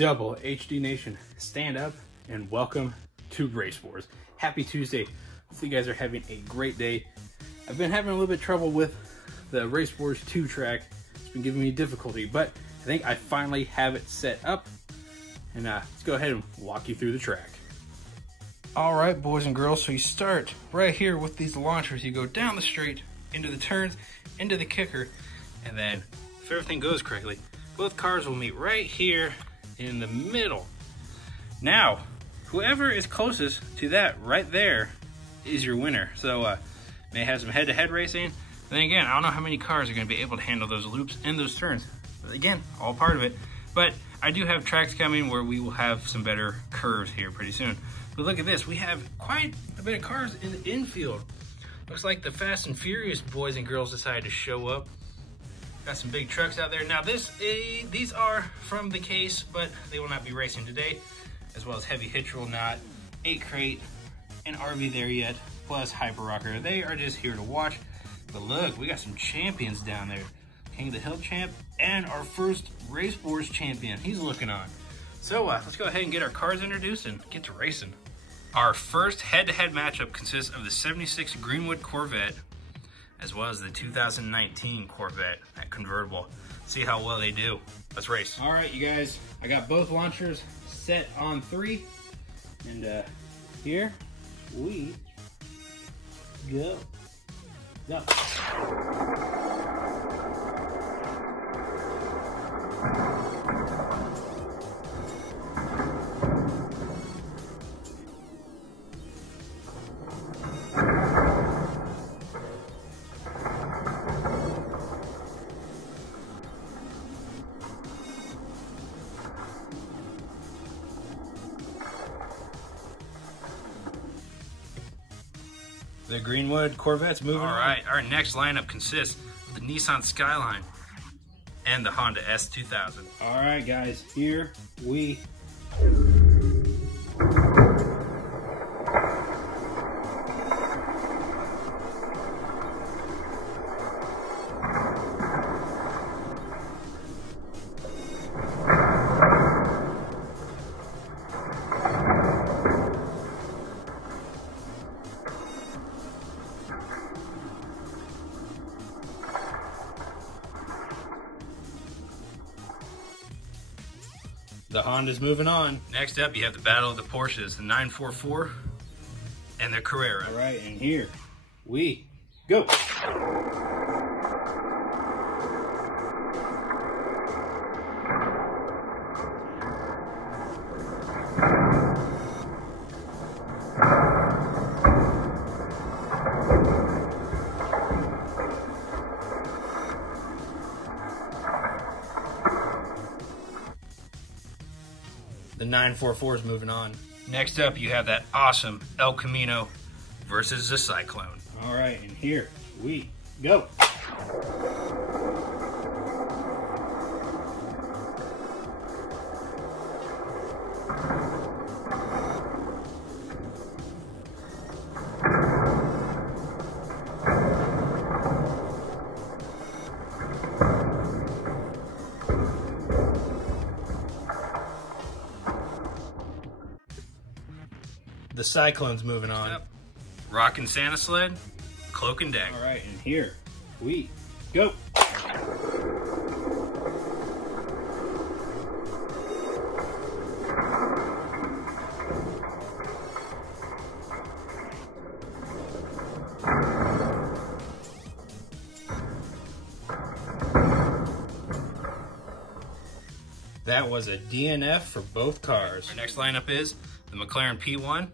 Double HD Nation, stand up and welcome to Race Wars. Happy Tuesday. Hopefully you guys are having a great day. I've been having a little bit of trouble with the Race Wars 2 track. It's been giving me difficulty, but I think I finally have it set up. And let's go ahead and walk you through the track. All right, boys and girls, so you start right here with these launchers. You go down the straight, into the turns, into the kicker, and then if everything goes correctly, both cars will meet right here in the middle. Now, whoever is closest to that right there is your winner. So may have some head-to-head racing. And then again, I don't know how many cars are going to be able to handle those loops and those turns. But again, all part of it. But I do have tracks coming where we will have some better curves here pretty soon. But look at this, we have quite a bit of cars in the infield. Looks like the Fast and Furious boys and girls decided to show up. Got some big trucks out there. Now these are from the case, but they will not be racing today, as well as Heavy Hitch will not, 8 Crate, and RV there yet, plus Hyper Rocker. They are just here to watch. But look, we got some champions down there. King of the Hill champ and our first Race Wars champion. He's looking on. So let's go ahead and get our cars introduced and get to racing. Our first head-to-head matchup consists of the 76 Greenwood Corvette as well as the 2019 Corvette, that convertible. See how well they do. Let's race. All right, you guys, I got both launchers set on 3. And here we go. Go. The Greenwood Corvette's moving on. All right, our next lineup consists of the Nissan Skyline and the Honda S2000. All right, guys, here we The Honda's moving on. Next up, you have the battle of the Porsches, the 944 and the Carrera. All right, and here we go. The 944 is moving on. Next up, you have that awesome El Camino versus the Cyclone. All right, and here we go. The Cyclone's moving on. Rockin' Santa Sled, Cloak and Dagger. All right, and here we go. That was a DNF for both cars. Our next lineup is the McLaren P1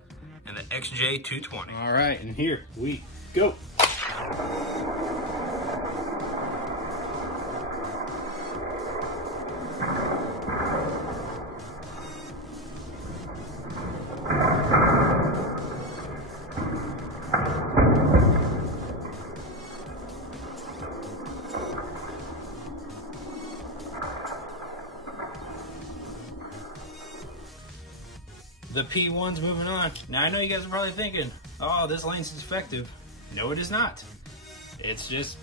and the XJ220. All right, and here we go. The P1's moving on. Now I know you guys are probably thinking, oh, this lane's effective. No, it is not. It's just,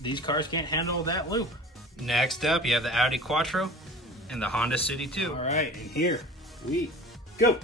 these cars can't handle that loop. Next up, you have the Audi Quattro and the Honda City too. All right, and here we go.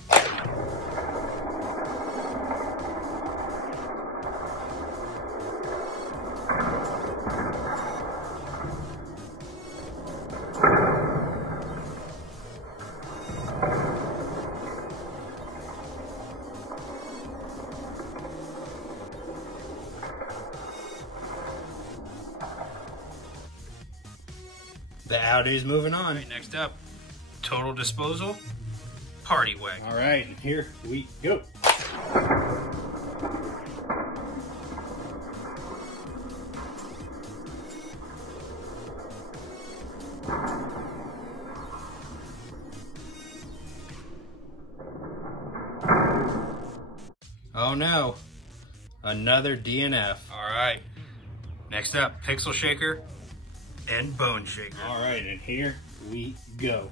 The Audi's moving on. Right, next up, Total Disposal Party Wagon. All right, and here we go. Oh no, another DNF. All right, next up, Pixel Shaker and Bone Shaker. All right, and here we go.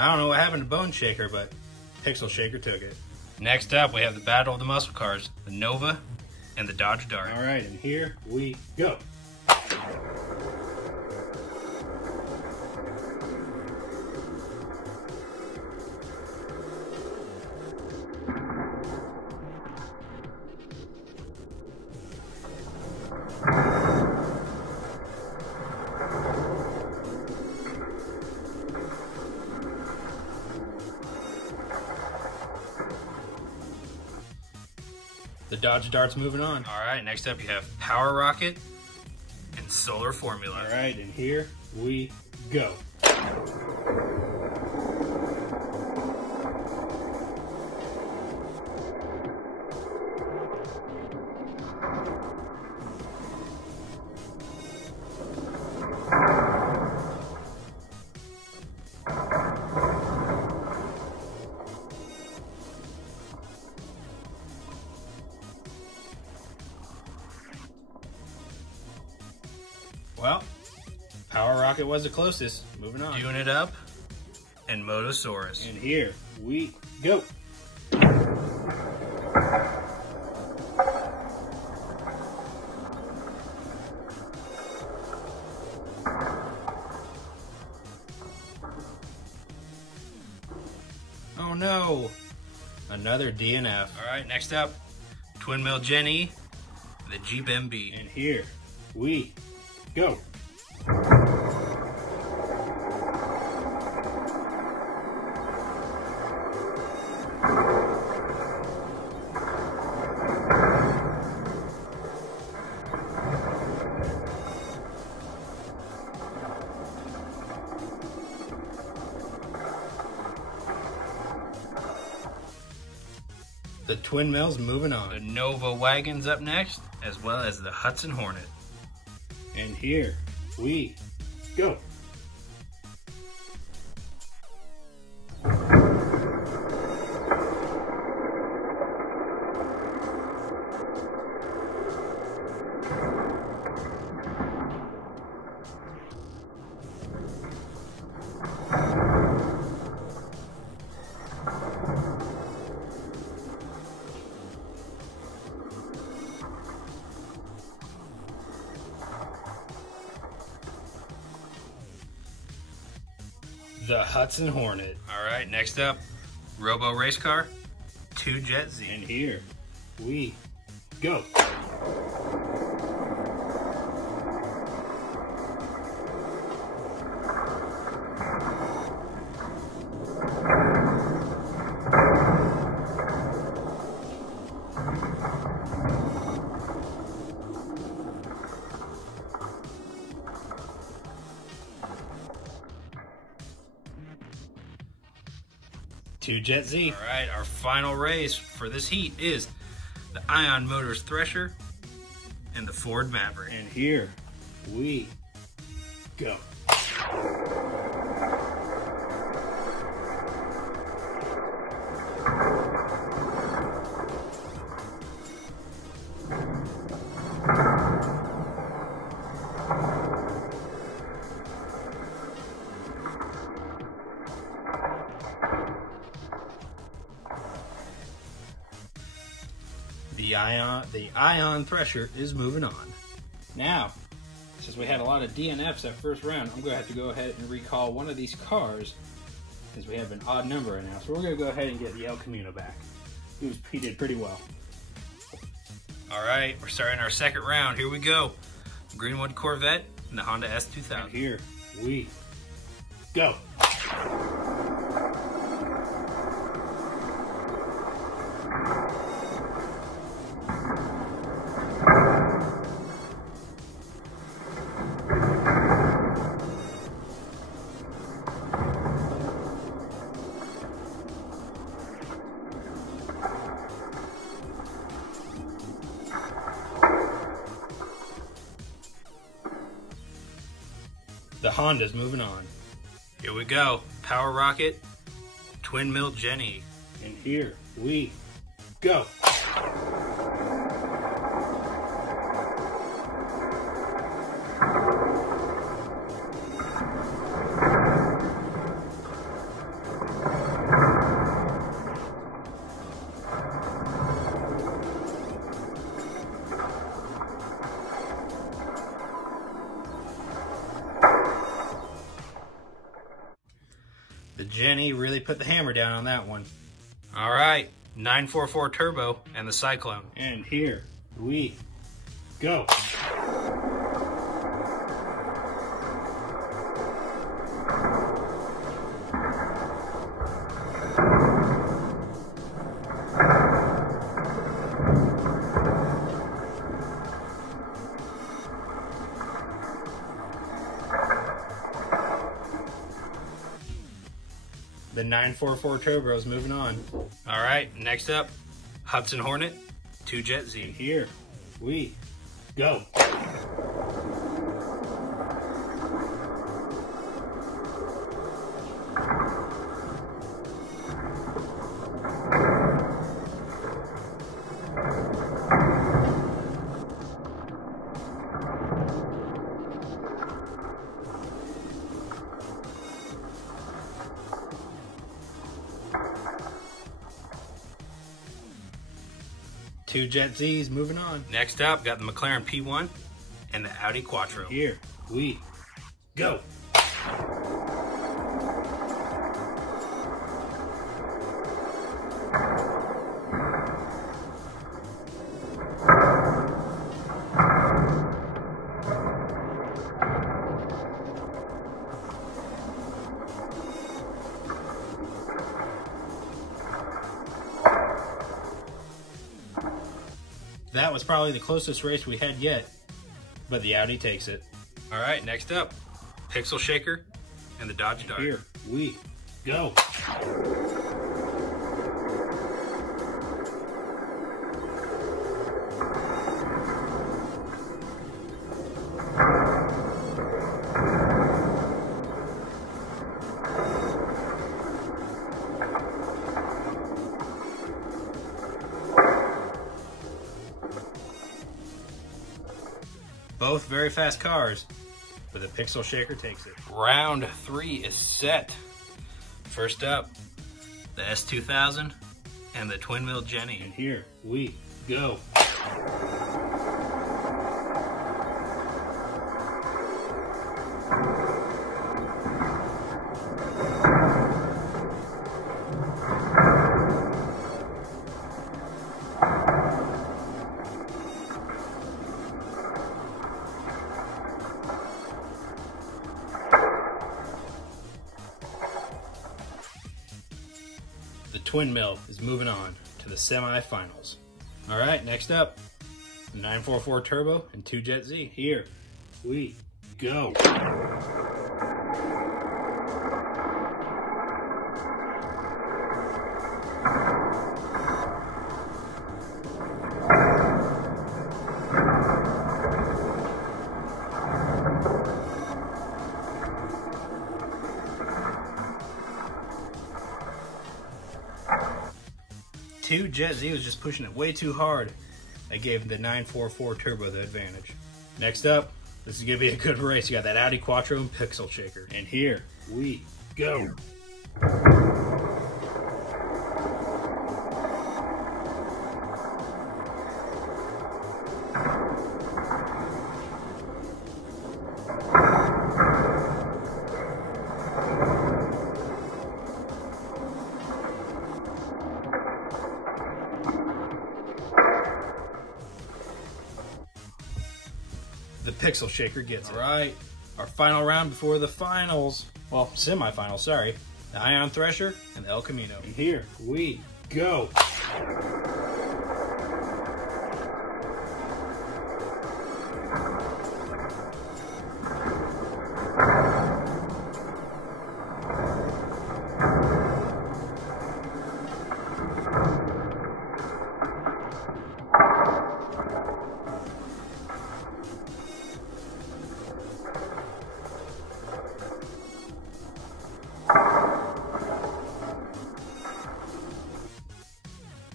I don't know what happened to Bone Shaker, but Pixel Shaker took it. Next up, we have the Battle of the Muscle Cars, the Nova and the Dodge Dart. All right, and here we go. The Dodge Dart's moving on. All right, next up you have Power Rocket and Solar Formula. All right, and here we go. Well, Power Rocket was the closest. Moving on. Doing It Up and Motosaurus. And here we go. Oh no, another DNF. All right, next up, Twin Mill Jenny, the Jeep MB. And here we go. The Twin Mills moving on. The Nova Wagon's up next, as well as the Hudson Hornet. And here we go. The Hudson Hornet. All right, next up, Robo Race Car, 2 Jet Z. And here we go. Two Jet Z. All right, our final race for this heat is the Ion Motors Thresher and the Ford Maverick. And here we go. The Ion Thresher is moving on. Now, since we had a lot of DNFs that first round, I'm going to have to go ahead and recall one of these cars, since we have an odd number right now. So we're going to go ahead and get the El Camino back. He did pretty well. All right, we're starting our second round. Here we go. Greenwood Corvette and the Honda S2000. And here we go. The Honda's moving on. Here we go. Power Rocket, Twin Mill Jenny. And here we go. The Jenny really put the hammer down on that one. All right, 944 Turbo and the Cyclone. And here we go. The 944 Turbo is moving on. All right, next up, Hudson Hornet, 2Jet Z. And here we go. Two Jet Z's moving on. Next up, got the McLaren P1 and the Audi Quattro. Here we go. That was probably the closest race we had yet, but the Audi takes it. All right, next up, Pixel Shaker and the Dodge Dart. Here we go. Both very fast cars, but the Pixel Shaker takes it. Round 3 is set. First up, the S2000 and the Twin Mill Jenny. And here we go. The Twin Mill is moving on to the semifinals. All right, next up, the 944 Turbo and 2Jet Z. Here we go. Two Jet Z was just pushing it way too hard. I gave the 944 Turbo the advantage. Next up, this is gonna be a good race. You got that Audi Quattro and Pixel Shaker. And here we go. Pixel Shaker gets it. All right, our final round before the finals. Well, semi-finals, sorry. The Ion Thresher and the El Camino. And here we go.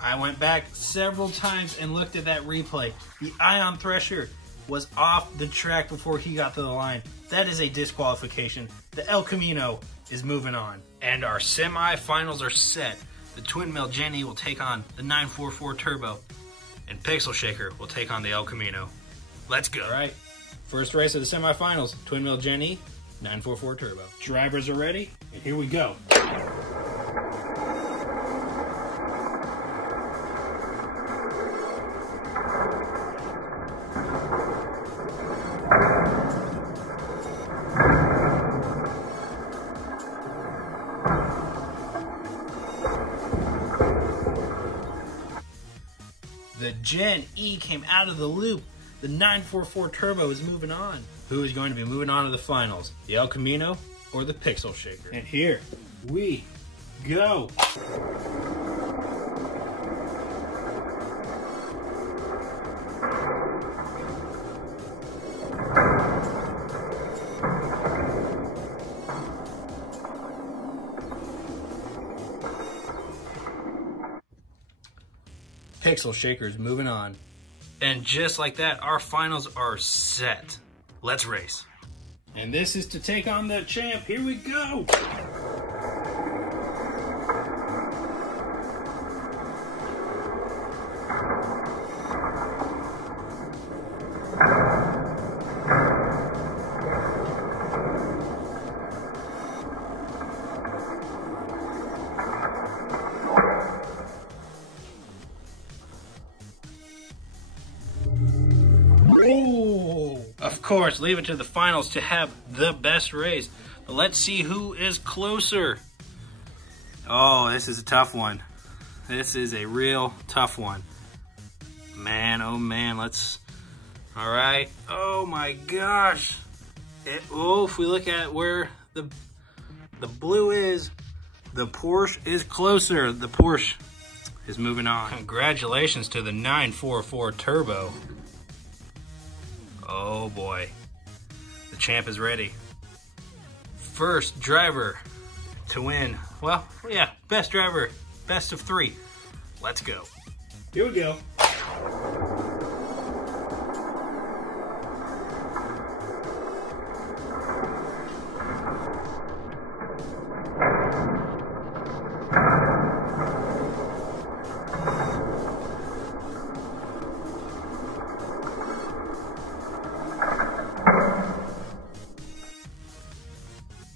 I went back several times and looked at that replay. The Ion Thresher was off the track before he got to the line. That is a disqualification. The El Camino is moving on. And our semi-finals are set. The Twin Mill Jenny will take on the 944 Turbo, and Pixel Shaker will take on the El Camino. Let's go. All right, first race of the semi-finals, Twin Mill Jenny, 944 Turbo. Drivers are ready, and here we go. The Gen E came out of the loop. The 944 Turbo is moving on. Who is going to be moving on to the finals? The El Camino or the Pixel Shaker? And here we go. Pixel Shaker's moving on. And just like that, our finals are set. Let's race. And this is to take on the champ. Here we go. Of course, leave it to the finals to have the best race. But let's see who is closer. Oh, this is a tough one. This is a real tough one. Man, oh man, let's... All right. Oh my gosh. If we look at where the blue is, the Porsche is closer. The Porsche is moving on. Congratulations to the 944 Turbo. Oh boy, the champ is ready. First driver to win. Well, yeah, best driver, best of 3. Let's go. Here we go.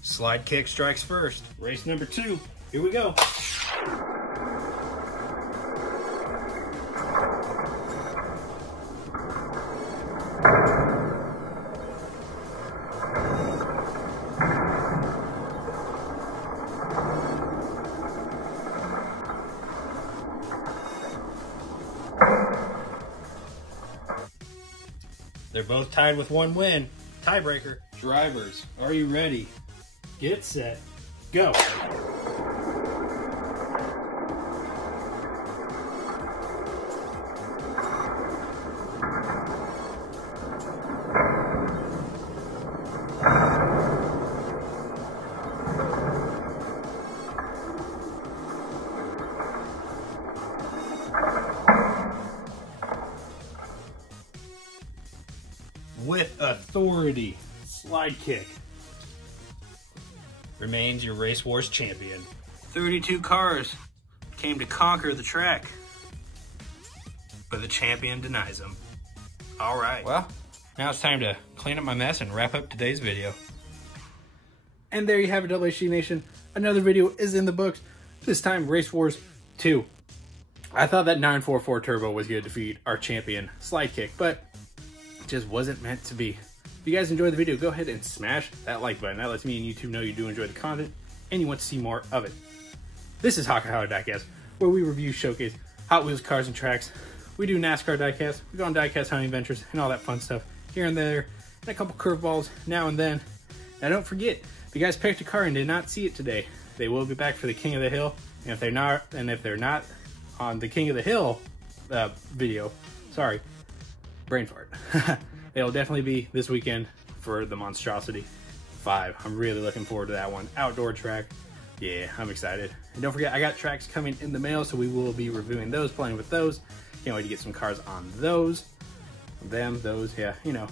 Slide kick strikes first. Race number 2. Here we go. They're both tied with 1 win. Tiebreaker. Drivers, are you ready? Get set, go. With authority, slide kick. Remains your Race Wars champion. 32 cars came to conquer the track, but the champion denies them. All right. Well, now it's time to clean up my mess and wrap up today's video. And there you have it, HHD Nation. Another video is in the books. This time, Race Wars 2. I thought that 944 Turbo was going to defeat our champion, Slide Kick, but it just wasn't meant to be. you guys enjoyed the video, go ahead and smash that like button. That lets me and YouTube know you do enjoy the content and you want to see more of it. This is HHD Diecast, where we review, showcase Hot Wheels, cars, and tracks. We do NASCAR diecast, we go on diecast hunting adventures, and all that fun stuff here and there, and a couple curveballs now and then. Now don't forget, if you guys picked a car and did not see it today, they will be back for the King of the Hill. And if they're not on the King of the Hill video, sorry, brain fart. It'll definitely be this weekend for the Monstrosity 5. I'm really looking forward to that one. Outdoor track. Yeah, I'm excited. And don't forget, I got tracks coming in the mail, so we will be reviewing those, playing with those. Can't wait to get some cars on those. Those, yeah, you know.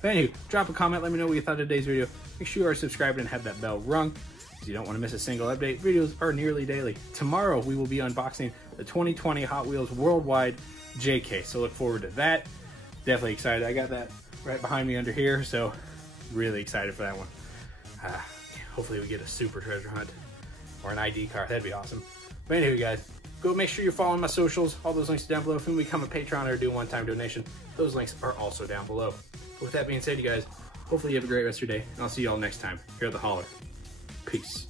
But anyway, drop a comment, let me know what you thought of today's video. Make sure you are subscribed and have that bell rung, because you don't want to miss a single update. Videos are nearly daily. Tomorrow, we will be unboxing the 2020 Hot Wheels Worldwide J case, so look forward to that. Definitely excited. I got that right behind me under here, so really excited for that one. Hopefully we get a super treasure hunt or an ID card. That'd be awesome. But anyway, guys, go make sure you're following my socials. All those links are down below. If you become a patron or do a one-time donation, those links are also down below. But with that being said, you guys, hopefully you have a great rest of your day, and I'll see you all next time here at the Holler. Peace.